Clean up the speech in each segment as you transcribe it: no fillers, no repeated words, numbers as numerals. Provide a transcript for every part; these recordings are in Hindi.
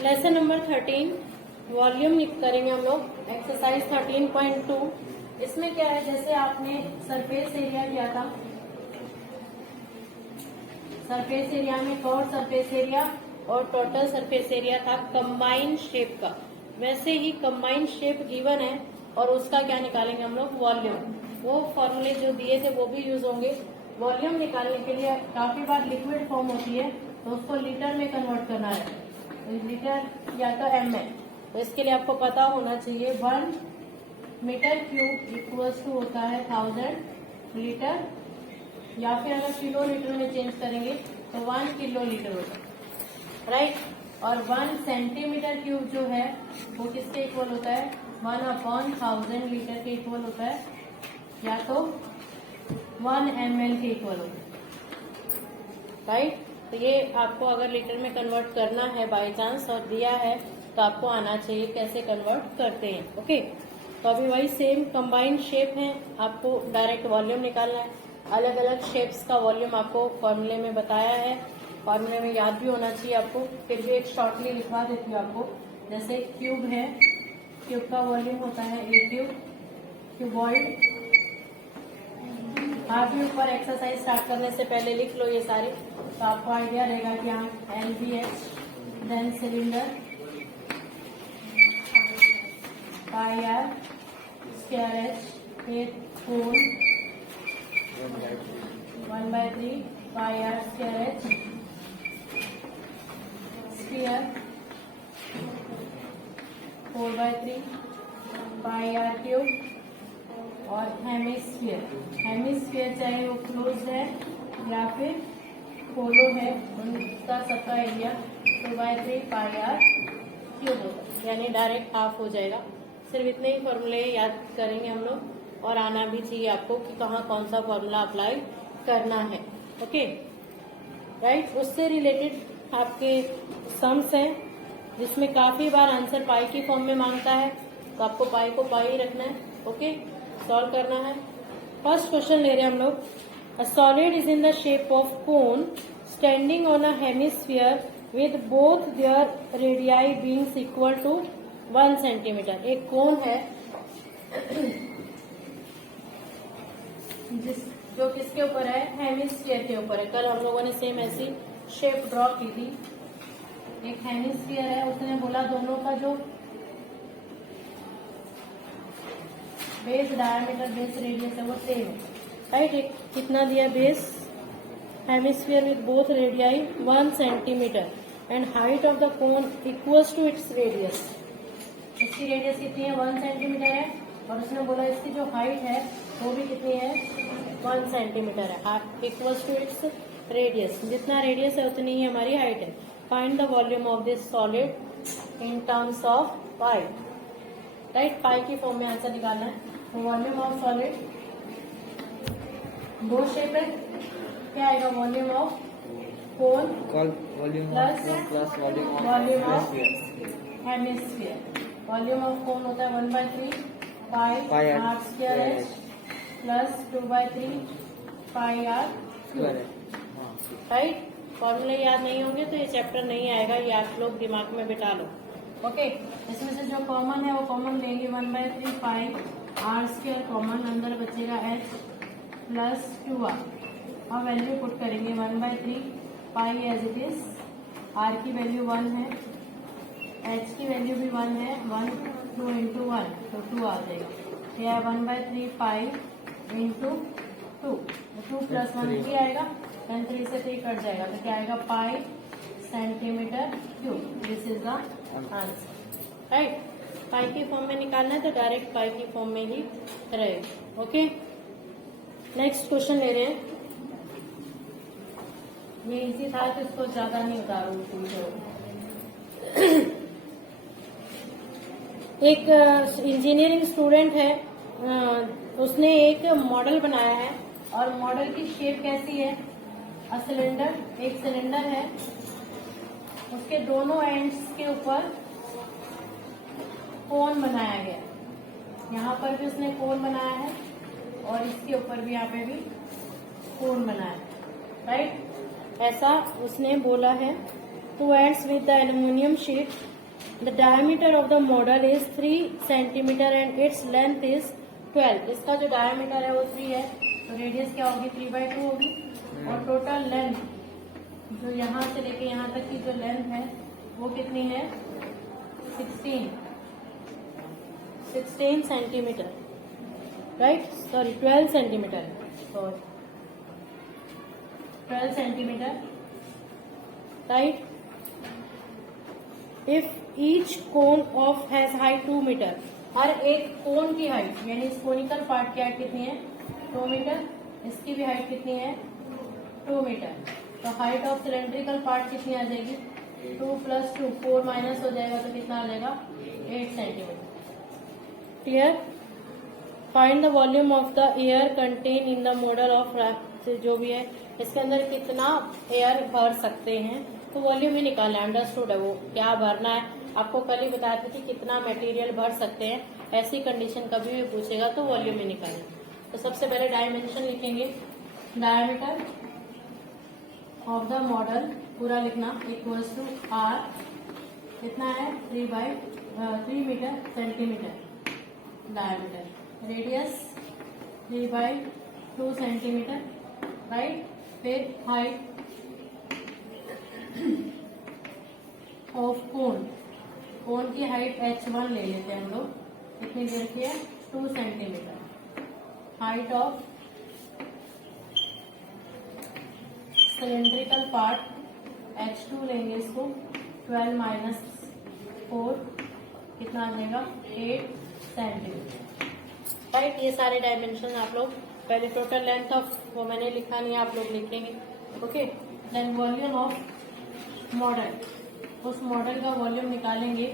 लेसन नंबर 13 वॉल्यूम करेंगे हम लोग एक्सरसाइज 13.2। इसमें क्या है, जैसे आपने सरफेस एरिया किया था, सरफेस एरिया में कर्व सरफेस एरिया और टोटल सरफेस एरिया था कंबाइंड शेप का, वैसे ही कंबाइंड शेप गिवन है और उसका क्या निकालेंगे हम लोग, वॉल्यूम। वो फॉर्मूले जो दिए थे वो भी यूज होंगे। वॉल्यूम निकालने के लिए काफी बार लिक्विड फॉर्म होती है तो उसको लीटर में कन्वर्ट करना है, लीटर या तो एम में। तो इसके लिए आपको पता होना चाहिए 1 मीटर क्यूब इक्वल्स टू होता है 1000 लीटर, या फिर अगर किलो लीटर में चेंज करेंगे तो 1 किलो लीटर होता है, राइट। और 1 सेंटीमीटर क्यूब जो है वो किसके इक्वल होता है, 1/1000 लीटर के इक्वल होता है, या तो 1 ml के इक्वल होता है, राइट। तो ये आपको अगर लीटर में कन्वर्ट करना है बाय चांस और दिया है तो आपको आना चाहिए कैसे कन्वर्ट करते हैं, ओके। तो अभी वही सेम कंबाइंड शेप है, आपको डायरेक्ट वॉल्यूम निकालना है। अलग अलग शेप्स का वॉल्यूम आपको फॉर्मूले में बताया है, फॉर्मूले में याद भी होना चाहिए आपको, फिर भी एक शॉर्टली लिखवा देती हूँ आपको। जैसे क्यूब है, क्यूब का वॉल्यूम होता है ए क्यूब, क्यूबॉइड। आप भी ऊपर एक्सरसाइज स्टार्ट करने से पहले लिख लो ये सारे, तो आपको आइडिया रहेगा कि हाँ LBH, then cylinder, pi are, square h, फिर cone 1/3 pi are square h, sphere 4/3 pi are cube, और हेमिस्फीयर। हेमिस्फीयर चाहे वो क्लोज है या फिर होलो है, उनका सबका एरिया 2/3 पाई आर क्यूब होगा, यानी डायरेक्ट हाफ हो जाएगा। सिर्फ इतने ही फॉर्मूले याद करेंगे हम लोग, और आना भी चाहिए आपको कि कहाँ कौन सा फॉर्मूला अप्लाई करना है, ओके, राइट। उससे रिलेटेड आपके सम्स है जिसमें काफी बार आंसर पाई की फॉर्म में मांगता है, तो आपको पाई को पाई रखना है, ओके, सॉल्व करना है। फर्स्ट क्वेश्चन ले रहे हैं हम लोग, a solid is in the shape of cone standing on a hemisphere with both their radii beings equal to 1 centimetre. एक कोन है जो किसके ऊपर है, हेमिस्फीयर के ऊपर है। कल हम लोगों ने सेम ऐसी शेप ड्रॉ की थी। एक हेमिस्फीयर है, उसने बोला दोनों का जो बेस डायमीटर, बेस रेडियस है वो सेम है, राइट। एक कितना दिया, base hemisphere with both radii 1 centimetre and height of the cone equals to its radius. इसकी रेडियस कितनी है, 1 सेंटीमीटर है, और उसने बोला इसकी जो हाइट है वो भी कितनी है, 1 सेंटीमीटर है, इक्वल्स टू इट्स रेडियस। जितना रेडियस है उतनी ही हमारी हाइट है। Find the volume of this solid in terms of pi, right. Pi की फॉर्म में आंसर निकालना है। तो वॉल्यूम ऑफ सॉलिड, दो शेप है, क्या आएगा, volume of cone plus volume of hemisphere. Volume of cone होता है 1/3 pi are square H plus 2/3 pi are cube, right. फॉर्मूले याद नहीं होंगे तो ये चैप्टर नहीं आएगा, ये आप लोग दिमाग में बिठा लो, ओके। इसमें से जो कॉमन है वो कॉमन लेंगे, 1/3 पाई आर स्क्वायर कॉमन, अंदर बचेगा एच प्लस 2r। अब वैल्यू पुट करेंगे 1/3 पाई एज इट इज, आर की वैल्यू 1 है, एच की वैल्यू भी 1 है, 1 2 इंटू 1 तो 2 आ जाएगा। यह 1/3 पाई इंटू 2, 2 प्लस 1 3 आएगा, एंड 3 से 3 कट जाएगा, तो क्या आएगा, pi centimetre cube. This is the answer, right. Pi की फॉर्म में निकालना है तो डायरेक्ट पाई की फॉर्म में ही रहेगा, ओके। नेक्स्ट क्वेश्चन ले रहे हैं, ये इजी था तो इसको ज्यादा नहीं उतारूंगी। एक इंजीनियरिंग स्टूडेंट है, उसने एक मॉडल बनाया है, और मॉडल की शेप कैसी है, अ सिलेंडर, एक सिलेंडर है, उसके दोनों एंड्स के ऊपर कोन बनाया गया, यहाँ पर भी उसने कोन बनाया है और इसके ऊपर भी, यहाँ पे भी कोन बनाया है, राइट। ऐसा उसने बोला है two ends with the aluminium sheet. The diameter of the model is 3 centimeter and its length is 12. इसका जो diameter है वो 3 है, तो रेडियस क्या होगी, 3/2 होगी। और टोटल लेंथ जो यहाँ से लेके यहाँ तक की जो लेंथ है वो कितनी है, 16 centimetre, right, sorry 12 centimetre, sorry 12 centimetre, right. If each cone of has height 2 metre, हर एक कोन की हाइट यानी इस कोनिकल पार्ट की हाइट कितनी है, 2 मीटर, इसकी भी हाइट कितनी है, 2 मीटर। तो हाइट ऑफ सिलेंड्रिकल पार्ट कितनी आ जाएगी, 2 + 2 4 माइनस हो जाएगा तो कितना आ जाएगा, 8 centimetre. Clear. Find the volume of the air contain in the model of rack, जो भी है इसके अंदर कितना एयर भर सकते हैं, तो वॉल्यूम ही निकालना है, अंडरस्टूड है, वो क्या भरना है आपको कल ही बताया था कि कितना मटेरियल भर सकते हैं, ऐसी कंडीशन कभी भी पूछेगा तो वॉल्यूम ही निकालना। तो सबसे पहले डायमेंशन लिखेंगे, डायमीटर ऑफ द मॉडल पूरा लिखना इक्वल्स टू आर, कितना है 3 metre centimetre diameter, radius 3/2 centimetre, right. फिर हाइट ऑफ कोन की हाइट h1 ले लेते हैं हम लोग, कितनी देर की है, 2 centimetre. Height of cylindrical part h2 लेंगे इसको, 12 - 4 कितना आ जाएगा, 8 सेंटीमीटर, राइट। ये सारे डायमेंशन आप लोग पहले, टोटल लेंथ ऑफ वो मैंने लिखा नहीं, आप लोग लिखेंगे, okay. Then volume of model, उस मॉडल का वॉल्यूम निकालेंगे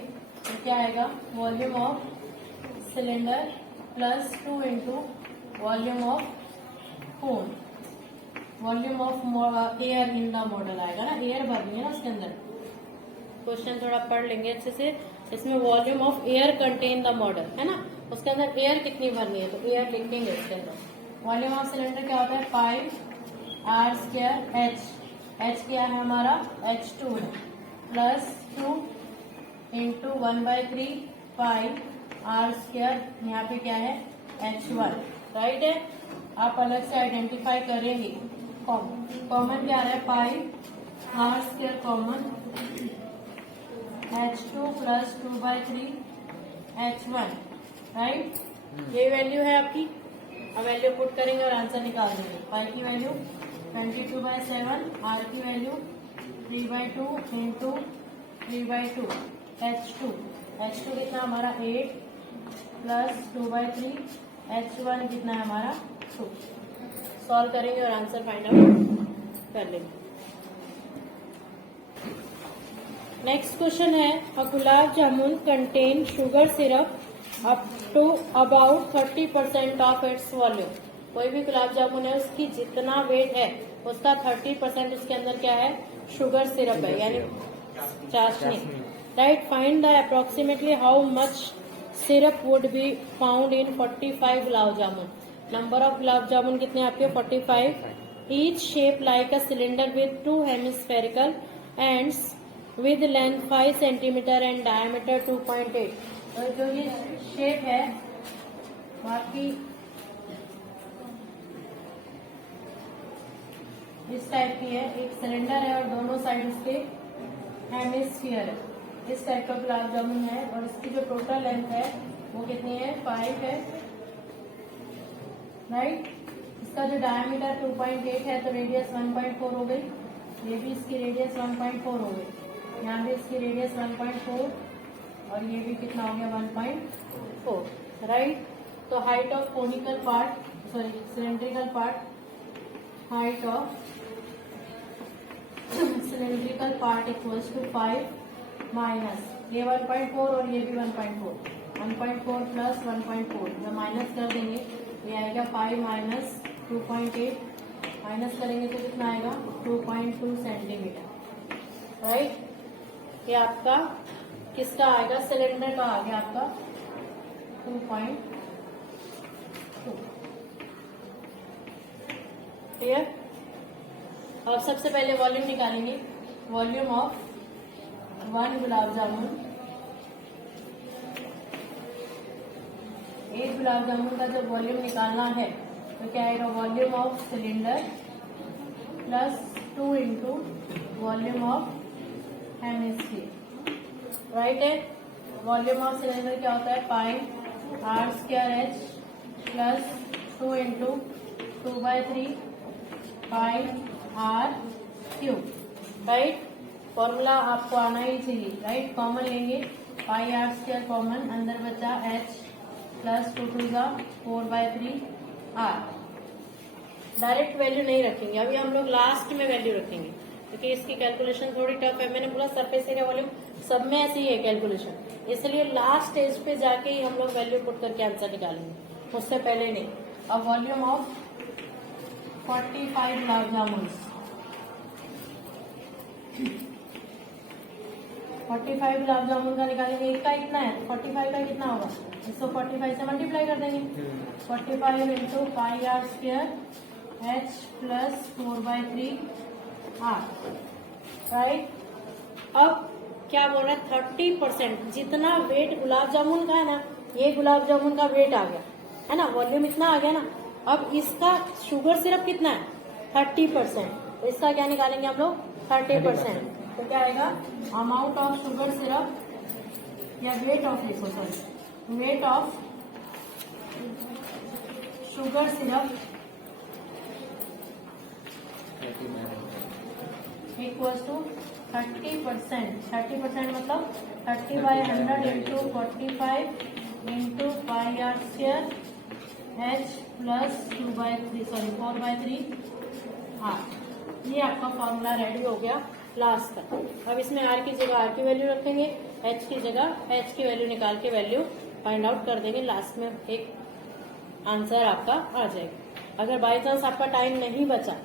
तो क्या आएगा, volume of cylinder plus 2 into volume of cone, volume of air in the model आएगा ना, एयर भरनी है ना उसके अंदर। क्वेश्चन थोड़ा पढ़ लेंगे अच्छे से, इसमें volume of air contain the model है ना, उसके अंदर एयर कितनी भरनी है, तो एयर लिखेंगे इसके अंदर। वॉल्यूम ऑफ सिलेंडर क्या होता है, πr² h क्या है हमारा, h2 है, प्लस 2 इंटू 1/3 πr², यहाँ पे क्या है h1, राइट है। आप अलग से आइडेंटिफाई करेंगे, कॉमन क्या आ रहा है, πr² common, h2 plus 2/3 h1, right. ये वैल्यू है आपकी, अब वैल्यू पुट करेंगे और आंसर निकाल देंगे। पाई की वैल्यू 22/7, आर की वैल्यू 3/2 इंटू 3/2, h2 कितना हमारा 8 प्लस 2/3, h1 कितना है हमारा 2। सॉल्व करेंगे और आंसर फाइंड आउट कर लेंगे। नेक्स्ट क्वेश्चन है, a gulab jamun contain sugar syrup up to about 30% of its volume. कोई भी गुलाब जामुन है उसकी जितना वेट है उसका 30% उसके अंदर क्या है, शुगर सिरप है, यानी चाशनी, right. Find the approximately how much syrup would be found in 45 gulab jamun. Number of gulab jamun कितने आपके, 45। Each shape like a cylinder with 2 hemispherical ends with length 5 centimeter and diameter 2.8। और जो ये शेप है बाकी इस टाइप की है, एक सिलेंडर है और दोनों साइड उसके हेमिस्फीयर है, इस टाइप का गुलाब जामुन है। और इसकी जो टोटल लेंथ है वो कितनी है, 5 है, राइट। इसका जो डायमीटर 2.8 है तो रेडियस 1.4 हो गई, ये भी इसकी रेडियस 1.4 हो गई, यहाँ भी इसकी रेडियस 1.4 और ये भी कितना हो गया 1.4, राइट। तो height of conical part, sorry cylindrical part, height of cylindrical part equals to 5 minus ये 1.4 और ये भी 1.4 प्लस 1.4, जब माइनस कर देंगे ये आएगा 5 माइनस 2.8, माइनस करेंगे तो कितना आएगा 2.2 सेंटीमीटर, राइट। ये आपका किसका आएगा, सिलेंडर का आ गया आपका 2.2, क्लियर। अब सबसे पहले वॉल्यूम निकालेंगे, वॉल्यूम ऑफ 1 गुलाब जामुन, एक गुलाब जामुन का जब वॉल्यूम निकालना है तो क्या आएगा, volume of cylinder plus 2 into volume of hemisphere, right है। वॉल्यूम ऑफ सिलेंडर क्या होता है, pi are square H plus 2 into 2/3 pi are cube, right. Formula आपको आना ही चाहिए, राइट। कॉमन लेंगे, पाई आर स्क्वायर कॉमन, अंदर बचा एच प्लस 2 टू जा 4/3 आर। डायरेक्ट वैल्यू नहीं रखेंगे, अभी हम लोग लास्ट में वैल्यू रखेंगे क्योंकि इसकी कैलकुलेशन थोड़ी टफ है। मैंने बोला सरफेस एरिया वॉल्यूम सब में ऐसे ही है कैलकुलेशन, इसलिए लास्ट स्टेज पे जाके ही हम लोग वैल्यू पुट करके आंसर निकालेंगे, उससे पहले नहीं। अब वॉल्यूम ऑफ 45 गुलाब जामुन, 45 गुलाब जामुन का निकालेंगे, एक का इतना है, 45 का कितना होगा, इसको 45 से मल्टीप्लाई कर देंगे, 45 into pi are square H plus 4/3 R, right. अब क्या बोल रहा है, 30% जितना वेट गुलाब जामुन का है ना, ये गुलाब जामुन का वेट आ गया है ना, वॉल्यूम इतना आ गया ना। अब इसका शुगर सिरप कितना है, 30%, इसका क्या निकालेंगे हम लोग, 30%। तो क्या आएगा, अमाउंट ऑफ शुगर सिरप या वेट ऑफ, देखो sorry, weight of sugar syrup equals to 30%। 30% मतलब 30/100 into 45 into pi are square H plus 4/3 R. ये आपका फॉर्मूला रेडी हो गया लास्ट तक। अब इसमें आर की जगह आर की वैल्यू रखेंगे, एच की जगह एच की वैल्यू निकाल के वैल्यू फाइंड आउट कर देंगे, लास्ट में एक आंसर आपका आ जाएगा। अगर बाई चांस आपका टाइम नहीं बचा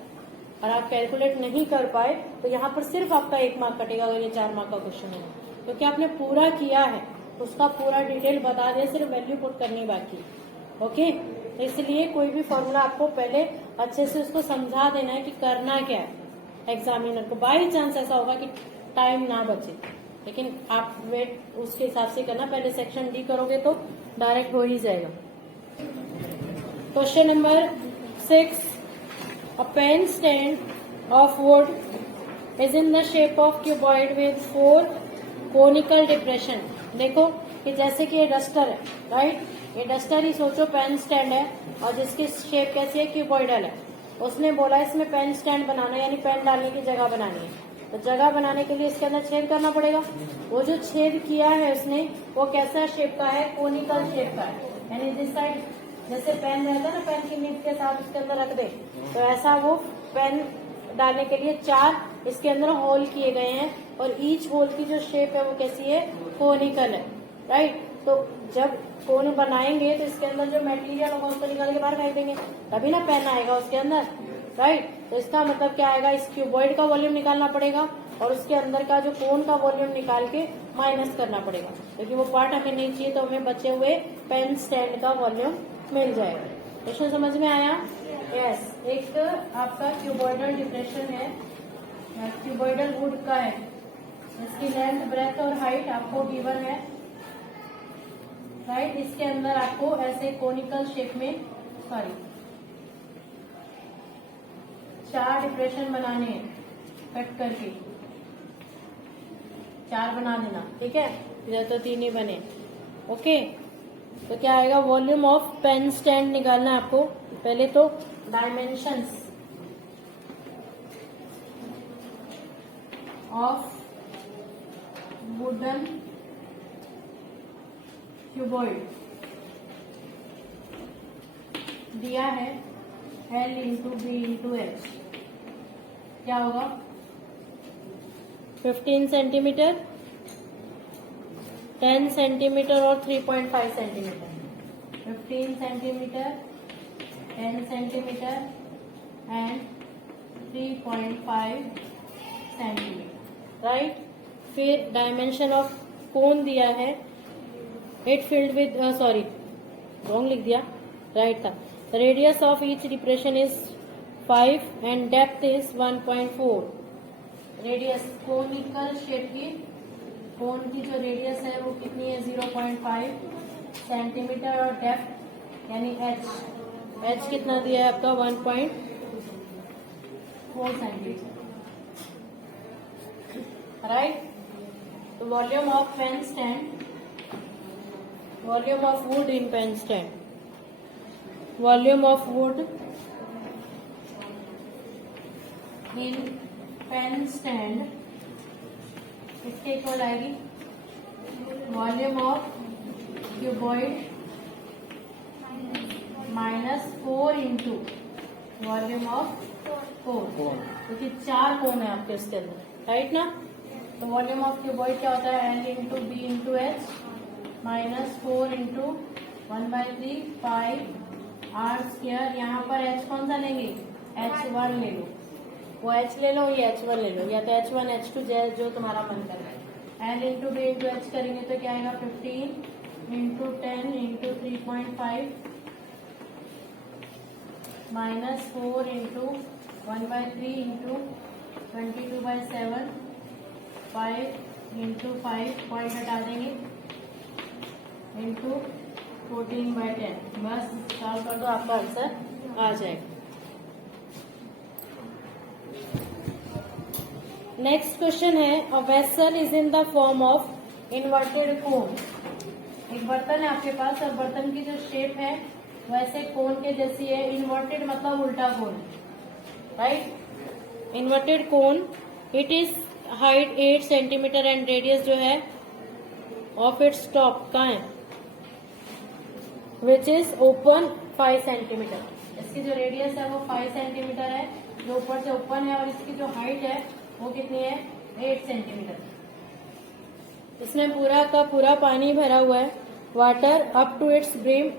और आप कैलकुलेट नहीं कर पाए तो यहाँ पर सिर्फ आपका 1 मार्क कटेगा अगर ये 4 मार्क का क्वेश्चन है, क्योंकि आपने पूरा किया है, उसका पूरा डिटेल बता दिया, सिर्फ वैल्यू पुट करनी बाकी। ओके, तो इसलिए कोई भी फॉर्मूला आपको पहले अच्छे से उसको समझा देना है कि करना क्या है। एग्जामिनर को बाई चांस ऐसा होगा कि टाइम ना बचे, लेकिन आप वेट उसके हिसाब से करना, पहले सेक्शन डी करोगे तो डायरेक्ट हो ही जाएगा। Question number 6, a pen stand of wood is in the shape of cuboid with 4 conical depression। देखो कि जैसे कि ये डस्टर है, राइट, ये डस्टर ही सोचो पेन स्टैंड है और जिसकी शेप कैसी है, क्यूबॉइडल है। उसने बोला इसमें पेन स्टैंड बनाना है, यानी पेन डालने की जगह बनानी है। तो जगह बनाने के लिए इसके अंदर छेद करना पड़ेगा। वो जो छेद किया है उसने, वो कैसा शेप का है, कोनिकल शेप का है, यानी दिस साइड जैसे पेन रहता है ना, पेन की निब के साथ उसके अंदर रख दे, तो ऐसा वो पेन डालने के लिए 4 इसके अंदर होल किए गए हैं और ईच होल की जो शेप है वो कैसी है, कोनिकल है, राइट। तो जब कोन बनाएंगे तो इसके अंदर जो मटेरियल होगा उसको निकाल के बाहर फेंक देंगे, तभी ना पेन आएगा उसके अंदर, राइट। तो इसका मतलब क्या आएगा, इस क्यूबॉइड का वॉल्यूम निकालना पड़ेगा और उसके अंदर का जो कोन का वॉल्यूम निकाल के माइनस करना पड़ेगा, क्योंकि वो पार्ट हमें नहीं चाहिए, तो हमें बचे हुए पेन स्टैंड का वॉल्यूम मिल जाएगा। क्वेश्चन समझ में आया? यस। एक आपका क्यूबॉइडल डिप्रेशन है, क्यूबॉइडल वुड का है, इसकी लेंथ, ब्रेथ और हाइट आपको गिवन है, राइट। इसके अंदर आपको ऐसे कोनिकल शेप में, सॉरी 4 डिप्रेशन बनाने हैं, कट करके 4 बना देना, ठीक है, इधर तो 3 ही बने। ओके, तो क्या आएगा, वॉल्यूम ऑफ पेन स्टैंड निकालना है आपको। पहले तो डायमेंशंस ऑफ वुडन क्यूबॉइड दिया है L into B into H, क्या होगा, 15 सेंटीमीटर, 10 सेंटीमीटर और 3.5 centimetre. 15 centimetre, 10 centimetre and 3.5 centimetre, right. फिर डायमेंशन ऑफ कोन दिया है, it filled with, sorry wrong लिख दिया, राइट था। Radius of each depression is 5 and depth is 1.4। Radius conical shape की कोन की जो रेडियस है वो कितनी है 0.5 सेंटीमीटर और डेप्थ यानी एच कितना दिया है आपका 1.4 सेंटीमीटर, राइट। तो volume of pen stand, volume of wood in pen stand, volume of wood in pen stand इसके इक्वल आएगी volume of cuboid -4 into volume of cone, क्योंकि 4 कोन है आपके इसके अंदर, राइट ना। तो वॉल्यूम ऑफ क्यूबॉइड क्या होता है L into B into H -4 into 1/3 pi are square. यहाँ पर h कौन सा लेंगे H1 ले लो, वो h ले लो, ये H1 ले लो, या तो H1 H2 जो तुम्हारा मन कर रहा है। L into B into H करेंगे तो क्या आएगा 15 into 10 into 3.5 -4 into 1/3 into 22/7 5 into 5 point हटा देंगे इंटू 14/10। बस सॉल्व कर दो, आपका आंसर आ जाएगा। नेक्स्ट क्वेश्चन है a vessel is in the form of inverted कोन। एक बर्तन है आपके पास और बर्तन की जो शेप है वैसे कोन के जैसी है। इन्वर्टेड मतलब उल्टा cone, right. Inverted cone it is height 8 centimetre and radius जो है ऑफ इट्स टॉप का है विच इज ओपन 5 सेंटीमीटर। इसकी जो रेडियस है वो 5 सेंटीमीटर है, जो ऊपर से ओपन है, और इसकी जो हाइट है वो कितनी है 8 सेंटीमीटर। इसमें पूरा का पूरा पानी भरा हुआ है, water up to its brim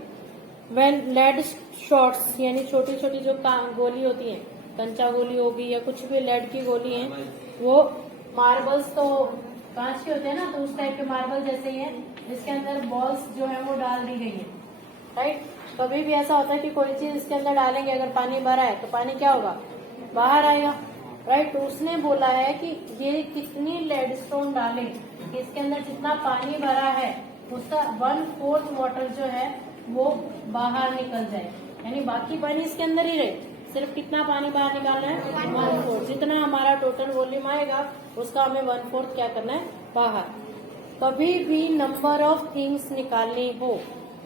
when lead shots, यानी छोटी छोटी जो गोली होती है, कंचा गोली होगी या कुछ भी लेड की गोली है, वो मार्बल्स तो कांच के होते हैं ना, तो उस टाइप के मार्बल जैसे ही है, इसके अंदर बॉल्स जो है वो डाल दी गई है, राइट। कभी भी ऐसा होता है कि कोई चीज इसके अंदर डालेंगे, अगर पानी भरा है तो पानी क्या होगा बाहर आएगा, राइट। तो उसने बोला है कि ये कितनी लेड स्टोन डालें कि इसके अंदर जितना पानी भरा है उसका 1/4 वाटर जो है वो बाहर निकल जाए, यानी बाकी पानी इसके अंदर ही रहे, सिर्फ कितना पानी बाहर निकालना है 1/4। जितना हमारा टोटल वॉल्यूम आएगा उसका हमें 1/4 क्या करना है बाहर। कभी भी नंबर ऑफ थिंग्स निकालनी हो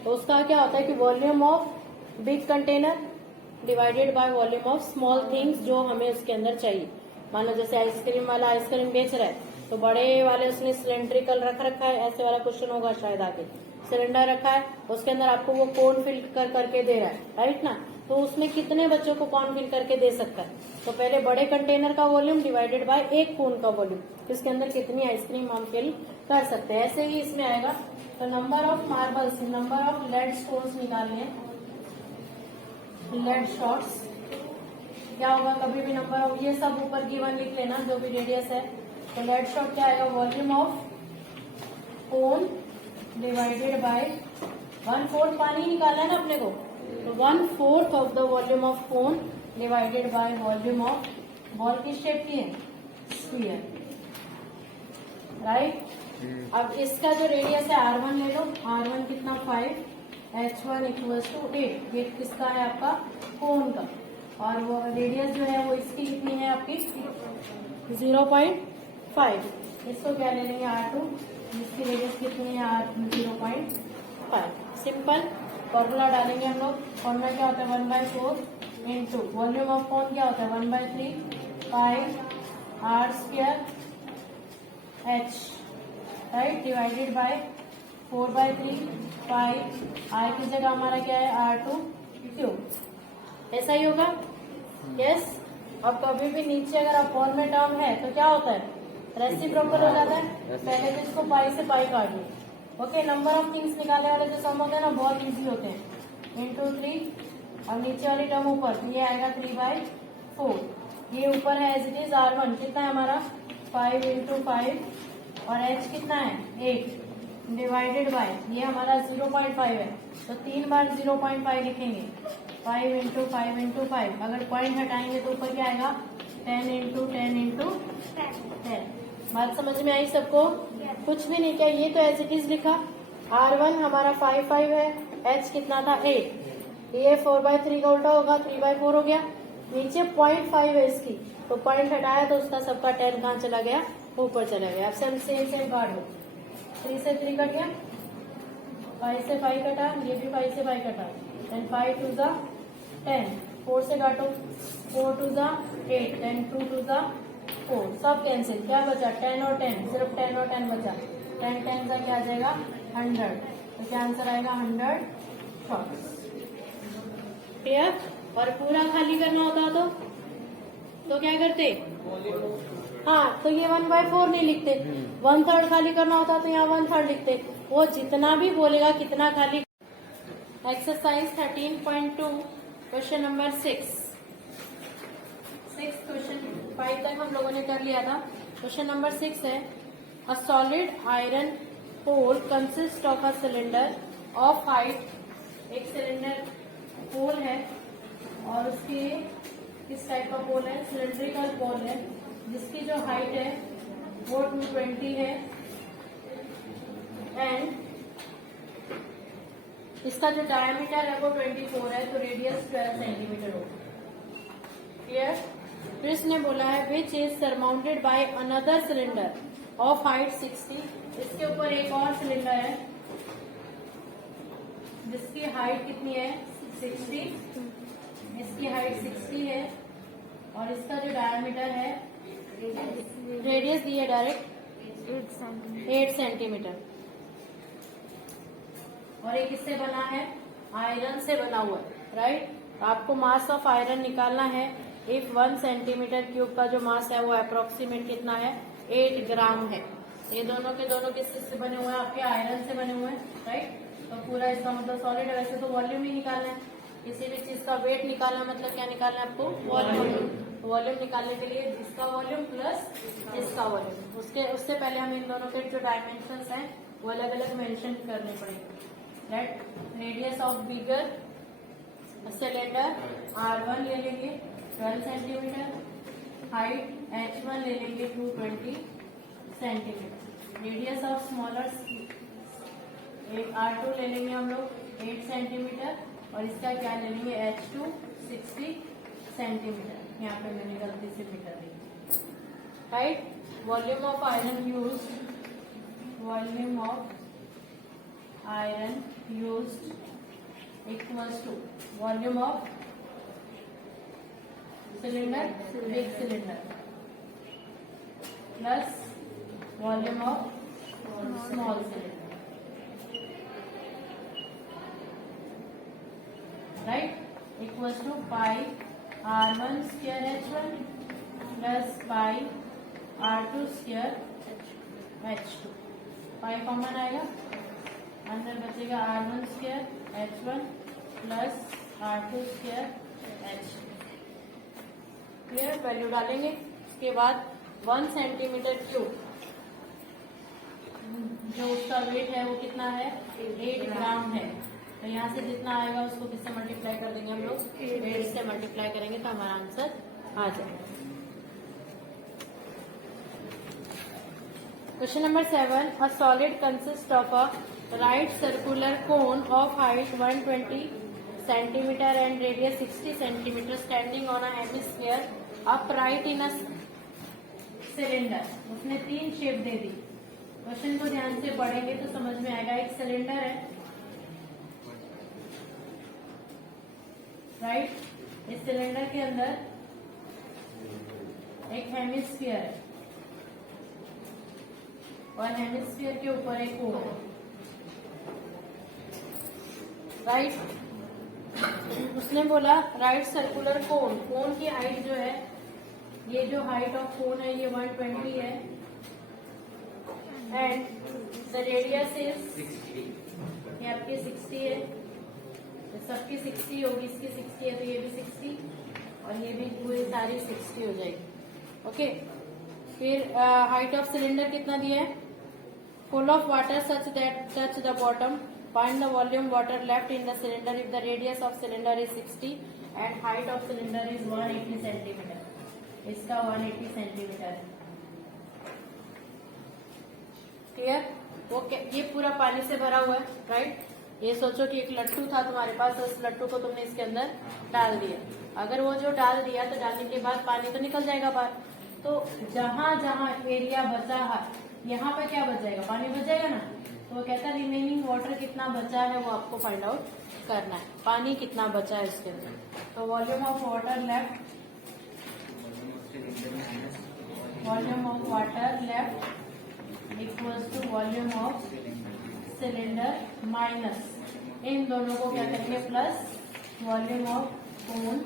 तो उसका क्या होता है कि volume of big container divided by volume of small things जो हमें उसके अंदर चाहिए। मान लो जैसे आइसक्रीम वाला आइसक्रीम बेच रहा है तो बड़े वाले उसने सिलेंड्रिकल रख रखा है, ऐसे वाला क्वेश्चन होगा शायद आगे। सिलेंडर रखा है, उसके अंदर आपको वो कौन फिल करके दे रहा है, राइट ना। तो उसमें कितने बच्चों को कौन फिल करके दे सकता है, तो पहले बड़े कंटेनर का वॉल्यूम डिवाइडेड बाय एक कोन का वॉल्यूम, इसके अंदर कितनी आइसक्रीम हम फिल कर सकते हैं। ऐसे ही इसमें आएगा। तो number of marbles, number of lead stones निकालने, लेड शॉट्स क्या होगा, कभी भी नंबर ऑफ, ये सब ऊपर गिवन लिख लेना जो भी रेडियस है। तो लेड शॉट क्या आएगा volume of cone divided by 1/4 पानी निकालना है ना अपने को, तो 1/4 of the volume of cone divided by volume of ball की शेप की है स्फीयर, राइट। अब इसका जो रेडियस है R1 ले लो, R1 कितना 5, H1 इक्वल्स टू 8। ये किसका है आपका कोन का, और वो रेडियस जो है वो इसकी कितनी है आपकी 0.5। इसको क्या ले लेंगे R2, जिसकी रेडियस कितनी है 0.5। सिंपल फॉर्मूला डालेंगे हम लोग। फॉर्मूला क्या होता है 1/4 इंटू वॉल्यूम ऑफ कोन क्या होता है 1/3 pi are square H, right, divided by 4/3 pi r की जगह हमारा क्या है R2 क्यूब। ऐसा ही होगा, यस। अब कभी भी नीचे अगर अपॉन में टर्म है तो क्या होता है रेसिप्रोकल हो जाता है। पहले तो इसको पाई से पाई काट लो, ओके। नंबर ऑफ थिंग्स निकालने वाले जो सम होते हैं ना बहुत इजी होते हैं, इंटू 3 और नीचे वाली टर्म ऊपर, ये आएगा 3/4। ये ऊपर है एज इट इज R1 कितना है हमारा 5 इंटू 5 और H कितना है 8 डिवाइडेड बाय ये हमारा 0.5 है, तो 3 बार 0.5 लिखेंगे 5 इंटू 5 इंटू 5। अगर पॉइंट हटाएंगे तो ऊपर क्या आएगा 10 इंटू 10 इंटू 10। बात समझ में आई सबको? कुछ भी नहीं किया, ये तो एज इट इज लिखा। R1 हमारा 5 है, H कितना था 8, ये 4/3 का उल्टा होगा, 3/4 हो गया। नीचे 0.5 है इसकी, तो पॉइंट हटाया तो उसका सबका 10 कहाँ चला गया, ऊपर चला गया। अब सेम काट दो, 3 से 3 कट गया, 5 से 5 कटा, ये भी 5 से 5 कटा, देन 5 2 जा 10, 4 से काटो, 4 2 जा 8, देन 2 2 जा 4, सब कैंसिल, क्या बचा 10 और 10, सिर्फ 10 और 10 बचा, 10 10 का क्या आ जाएगा 100, तो क्या आंसर आएगा 100 शॉर्ट्स। क्लियर। और पूरा खाली करना होता तो क्या करते, हाँ तो ये 1/4 नहीं लिखते, 1/3 खाली करना होता तो यहाँ 1/3 लिखते। वो जितना भी बोलेगा कितना खाली। एक्सरसाइज 13.2 क्वेश्चन नंबर 6 क्वेश्चन 5 तक हम लोगों ने कर लिया था। क्वेश्चन नंबर 6 है, a solid iron pole consist of a cylinder of height, एक सिलेंडर पोल है और उसकी किस टाइप का पोल है, सिलेंड्रिकल पोल है, जिसकी जो हाइट है वो 220 है एंड इसका जो डायमीटर है वो 24 है, तो रेडियस 12 सेंटीमीटर होगा। क्लियर। फिर इसने बोला है which is surmounted by another cylinder of height 60, इसके ऊपर एक और सिलेंडर है जिसकी हाइट कितनी है 60, इसकी हाइट 60 है और इसका जो डायमीटर है, रेडियस दी है डायरेक्ट 8 सेंटीमीटर, और एक किससे बना है, आयरन से बना हुआ है, राइट। आपको मास ऑफ आयरन निकालना है। इफ 1 सेंटीमीटर क्यूब का जो मास है वो अप्रोक्सीमेट कितना है 8 ग्राम है। ये दोनों के दोनों किससे बने हुए हैं, आपके आयरन से बने हुए हैं, राइट। तो पूरा इसका मतलब सॉलिड है। वैसे तो वॉल्यूम ही निकालना है, किसी भी चीज का वेट निकालना मतलब क्या निकालना है आपको, वॉल्यूम। वॉल्यूम निकालने के लिए इसका वॉल्यूम प्लस इसका वॉल्यूम, उससे पहले हम इन दोनों के जो डायमेंशंस हैं वो अलग अलग मेंशन करने पड़ेंगे, right. Radius of bigger cylinder R1 ले लेंगे 12 सेंटीमीटर, हाइट H1 ले लेंगे 220 centimetre, radius of smaller R2 ले लेंगे हम लोग 8 सेंटीमीटर, और इसका क्या ले लेंगे H2 60 सेंटीमीटर। यहाँ पे मैंने गलती से मीटर दी, right. Volume of iron use, volume of iron used equals to volume of cylinder, big cylinder, plus volume of small cylinder, right, equals to pi R1 square H1 plus pi R2 square H2। Pi common आएगा, अंदर बचेगा R1 square H1 plus R2 square H2। Clear. Value डालेंगे, उसके बाद 1 सेंटीमीटर क्यूब जो उसका वेट है वो कितना है 8 ग्राम है, तो यहाँ से जितना आएगा उसको किससे मल्टीप्लाई कर देंगे हम लोग, 8 से मल्टीप्लाई करेंगे तो हमारा आंसर आ जाएगा। Question number 7, a solid consist of a right circular cone of height 120 centimetre and radius 60 centimetre standing on a hemisphere upright in a cylinder. उसने 3 शेप दे दी। क्वेश्चन को ध्यान से पढ़ेंगे तो समझ में आएगा। एक सिलेंडर है, राइट। इस सिलेंडर के अंदर एक हेमिस्फीयर है और हेमिस्फीयर के ऊपर एक कोन है, राइट। उसने बोला राइट सर्कुलर कोन, कोन की हाइट जो है, ये जो हाइट ऑफ कोन है ये 120 है एंड द रेडियस इज, ये आपकी 60 है, सबकी 60 होगी, इसकी 60 है तो ये भी 60 और ये भी पूरी सारी 60 हो जाएगी। ओके। फिर हाइट ऑफ सिलेंडर कितना दिया है, full of water such that touch the bottom, find the volume water left in the cylinder if the radius of cylinder is 60 and height of cylinder is 180 centimetre. इसका 180 सेंटीमीटर है। क्लियर? ओके, ये पूरा पानी से भरा हुआ है, राइट? ये सोचो कि एक लट्टू था तुम्हारे पास, उस लट्टू को तुमने इसके अंदर डाल दिया। अगर वो जो डाल दिया तो डालने के बाद पानी तो निकल जाएगा बाहर। तो जहां जहां एरिया बचा है यहाँ पे क्या बच जाएगा? पानी बच जाएगा ना। तो वो कहता है रिमेनिंग वाटर कितना बचा है वो आपको फाइंड आउट करना है, पानी कितना बचा है इसके अंदर। तो volume of water left, volume of water left equals to volume of cylinder minus, इन दोनों को क्या करेंगे plus volume of cone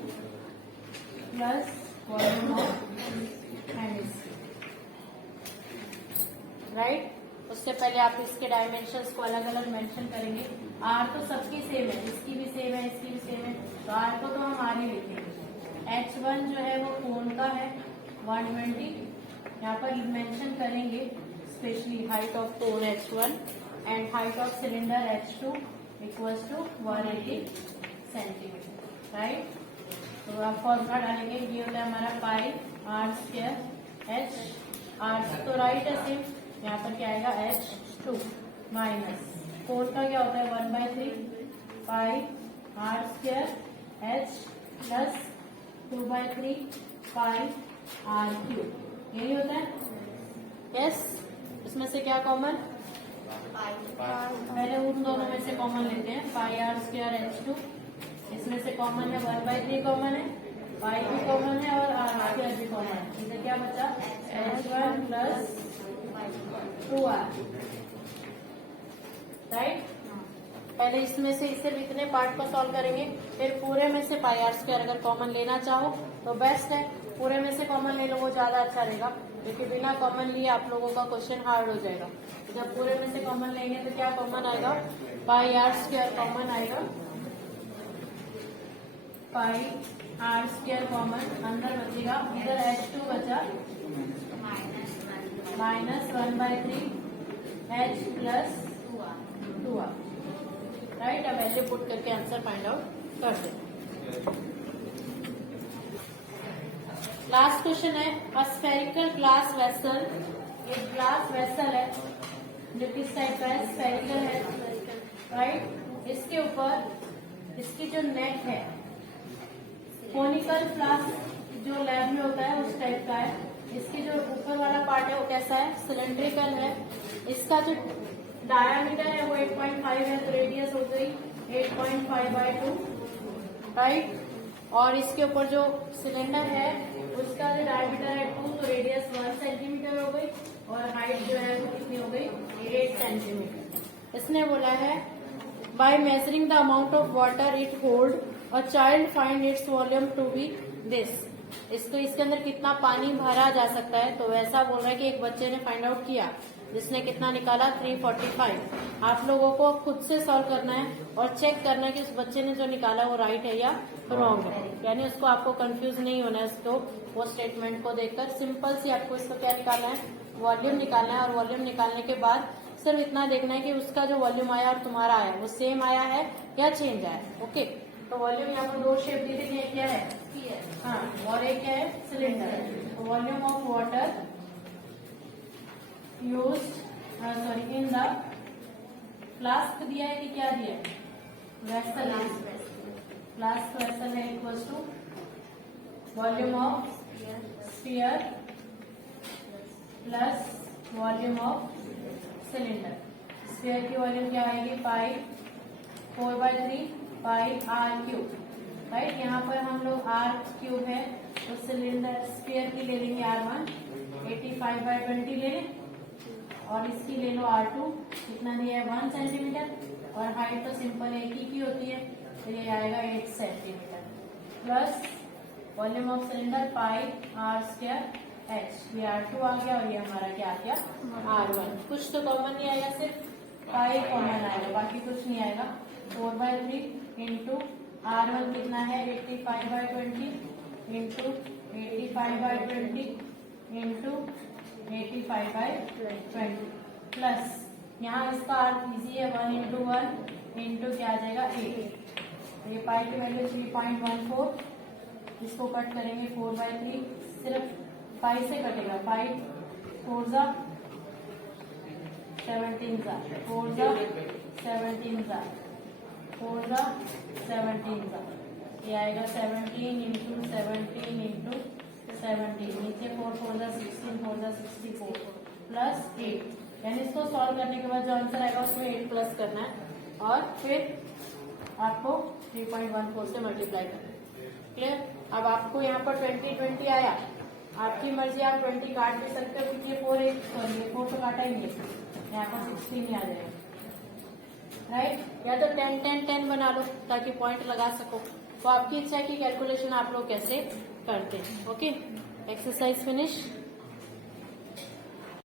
plus volume of hemisphere, right? उससे पहले आप इसके डायमेंशंस को अलग अलग मेंशन करेंगे। आर तो सबकी सेम है, इसकी भी सेम है, इसकी भी सेम है, तो आर को तो हम आर ही लिखेंगे। H1 जो है वो कोन का है 120, यहाँ पर मेंशन करेंगे specially height of cone H1 and height of cylinder H2 equals to 180 centimetre, right? तो आप फॉर्मूला डालेंगे, ये होता है हमारा pi are square H, R तो राइट है सेम, यहाँ पर क्या आएगा H2 माइनस कोन का क्या होता है 1/3 pi are square H plus 2/3 pi are cube, यही होता है। यस, इसमें से क्या कॉमन? पहले उन दोनों में से कॉमन लेते हैं, पाई आर स्क्वायर H2, इसमें से कॉमन है 1/3 कॉमन है, पाई भी कॉमन है और आर स्क्वायर भी कॉमन है। इधर क्या बचा H1 प्लस 2r, राइट? पहले इसमें से सिर्फ इतने पार्ट को सॉल्व करेंगे, फिर पूरे में से पाई आर स्क्वायर अगर कॉमन लेना चाहो तो बेस्ट है, पूरे में से कॉमन ले लो वो ज्यादा अच्छा रहेगा, क्योंकि बिना कॉमन लिए आप लोगों का क्वेश्चन हार्ड हो जाएगा। जब पूरे में से कॉमन लेंगे तो क्या कॉमन आएगा? पाई आर स्क्वायर कॉमन आएगा, पाई आर स्क्वायर कॉमन, अंदर बचेगा इधर H2 बचा minus 1/3 H plus 2r, right? अब वैल्यू पुट करके आंसर फाइंड आउट कर दे। लास्ट क्वेश्चन है अ स्फेरिकल ग्लास वेसल, एक ग्लास वेसल है जो किस टाइप का है? स्फेरिकल है, राइट? इसके ऊपर इसकी जो नेक है कोनिकल फ्लास्क जो लैब में होता है उस टाइप का है। इसकी जो ऊपर वाला पार्ट है वो कैसा है? सिलेंड्रिकल है। इसका जो डायामीटर है वो 8.5 है, तो रेडियस हो गई 8.5/2, राइट? और इसके ऊपर जो सिलेंडर है उसका जो डायमीटर है 2, तो रेडियस 1 सेंटीमीटर हो गई और हाइट जो है वो कितनी हो गई 8 सेंटीमीटर। इसने बोला है by measuring the amount of water it hold a child find its volume to be this. इसको इसके अंदर कितना पानी भरा जा सकता है, तो वैसा बोल रहा है कि एक बच्चे ने फाइंड आउट किया जिसने कितना निकाला 345। आप लोगों को खुद से सॉल्व करना है और चेक करना है कि उस बच्चे ने जो निकाला वो राइट है या रॉन्ग है, यानी उसको आपको कंफ्यूज नहीं होना है। उसको वो स्टेटमेंट को देखकर सिंपल सी आपको इसको क्या निकालना है? वॉल्यूम निकालना है। और वॉल्यूम निकालने के बाद सिर्फ इतना देखना है कि उसका जो वॉल्यूम आया और तुम्हारा आया वो सेम आया है या चेंज आया है। ओके, तो वॉल्यूम यहाँ पर दो शेप दी थी, एक क्या है? हाँ, और एक क्या है? Cylinder. Volume of water used sorry in the flask दिया है कि क्या दिया है? वेसल। फ्लास्क वेसल है equals to volume of sphere plus volume of cylinder. Sphere की वॉल्यूम क्या आएगी? Pi 4/3 pi are cube, right? यहाँ पर हम लोग आर क्यूब है तो सिलेंडर स्फीयर की ले लेंगे R1 85/20 ले लें, और इसकी ले लो R2 कितना दिया है 1 सेंटीमीटर, और हाइट तो सिंपल एक ही की होती है तो ये आएगा 8 centimetre plus volume of cylinder pi are square H. ये R2 आ गया और ये हमारा क्या आ गया? R1। कुछ तो कॉमन नहीं आएगा, सिर्फ पाई कॉमन आएगा, बाकी कुछ नहीं आएगा। 4/3 इंटू R1 कितना है 85/20 इंटू 85/20 इंटू 85/20 प्लस यहाँ इसका अर्थ इजी है 1 इंटू 1 इंटू क्या आ जाएगा 8। ये पाई की वैल्यू 3.14, इसको कट करेंगे 4/3, सिर्फ पाई से कटेगा, पाई 4 जा 17 जा 4 जा 17 जा 4 जा 17 जा, ये आएगा 17 इंटू 17 इंटू 17, नीचे 4 4 जा 16 4 जा 64 प्लस 8, यानी इसको सॉल्व करने के बाद जो आंसर आएगा उसमें 8 प्लस करना है और फिर आपको 3.14 से मल्टीप्लाई करना है। क्लियर? अब आपको यहाँ पर 20 आया, आपकी मर्जी, आप 20 काट भी सकते हो क्योंकि 4 तो काटा ही नहीं, यहाँ पर 16 ही आ जाएगा, राइट? या तो 10 10 10 बना लो ताकि पॉइंट लगा सको। तो आपकी इच्छा की कैलकुलेशन आप लोग कैसे करते हैं। Okay, exercise finish.